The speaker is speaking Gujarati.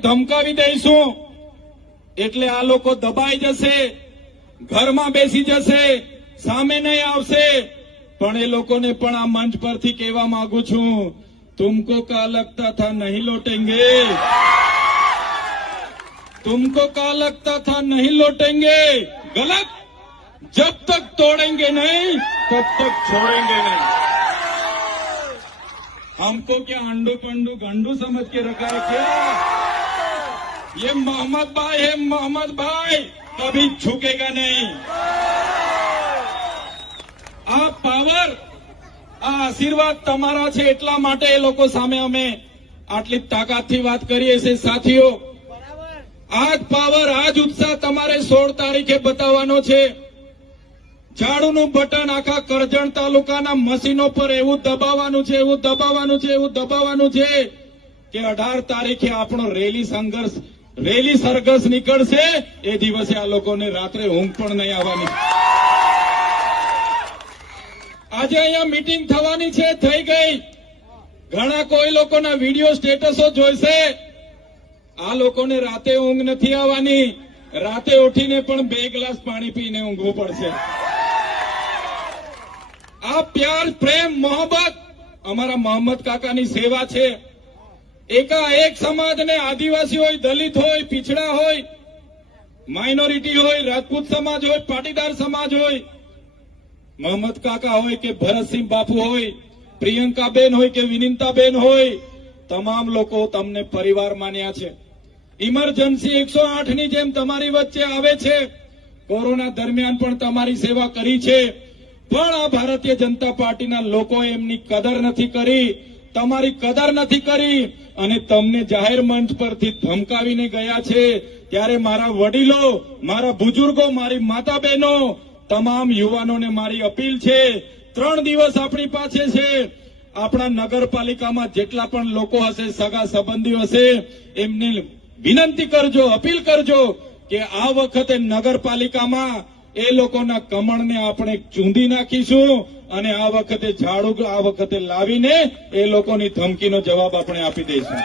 ધમકાવી દઈશું એટલે આ લોકો દબાઈ જશે, ઘરમાં બેસી જશે, સામે નહીં આવશે। પણ એ લોકોને પણ આ મંચ પરથી કહેવા માંગુ છું, तुमको क्या लगता था नहीं लौटेंगे, तुमको क्या लगता था नहीं लौटेंगे, गलत। जब तक तोड़ेंगे नहीं तब तक छोड़ेंगे नहीं। हमको क्या अंडू पंडू गंडू समझ के रखा है क्या? ये मोहम्मद भाई है, मोहम्मद भाई कभी झुकेगा नहीं। आ पावर, આ આશીર્વાદ તમારા છે એટલા માટે એ લોકો સામે અમે આટલી તાકાતથી વાત કરીએ છીએ। સાથીઓ, આ જ પાવર, આ જ ઉત્સાહ તમારે 16 તારીખે બતાવવાનો છે। ઝાડુનું બટન આખા કરજણ તાલુકાના મશીનો પર એવું દબાવવાનું છે, એવું દબાવવાનું છે, એવું દબાવવાનું છે કે 18 તારીખે આપણો રેલી સરઘસ નીકળશે। એ દિવસે આ લોકોને રાત્રે ઊંઘ પણ નહીં આવવાની। આજે અહીંયા મીટિંગ થવાની છે, થઈ ગઈ। ઘણા કોઈ લોકોના વિડીયો સ્ટેટસો જોઈશે। આ લોકોને રાતે ઊંઘ નથી આવવાની, રાતે ઉઠીને પણ 2 ગ્લાસ પાણી પીને ઊંઘવું પડશે। આ પ્યાર, પ્રેમ, મોહબ્બત અમારા મોહમ્મદ કાકાની સેવા છે। એકાએક સમાજને આદિવાસી હોય, દલિત હોય, પીછડા હોય, માઇનોરિટી હોય, રાજપૂત સમાજ હોય, પાટીદાર સમાજ હોય, મોહમ્મદ કાકા હોય કે ભરતસિંહ બાપુ હોય, પ્રિયંકાબેન હોય કે વિનિતાબેન હોય, તમામ લોકો તમને પરિવાર માન્યા છે। ઇમરજન્સી 108 ની જેમ તમારી વચ્ચે આવે છે। કોરોના દરમિયાન પણ તમારી સેવા કરી છે, પણ આ ભારતીય જનતા પાર્ટીના લોકોએ એમની કદર નથી કરી, તમારી કદર નથી કરી અને તમને જાહેર મંચ પરથી ધમકાવીને ગયા છે। ત્યારે મારા વડીલો, મારા બુજુર્ગો, મારી માતા બહેનો, તમામ યુવાનોને મારી અપીલ છે, 3 દિવસ આપણી પાસે છે। આપણા નગરપાલિકામાં જેટલા પણ લોકો હશે, સગા સંબંધીઓ હશે, એમને વિનંતી કરજો, અપીલ કરજો કે આ વખતે નગરપાલિકામાં એ લોકોના કમળને આપણે ચૂંધી નાખીશું અને આ વખતે ઝાડુ આ વખતે લાવીને એ લોકોની ધમકીનો જવાબ આપણે આપી દઈશું।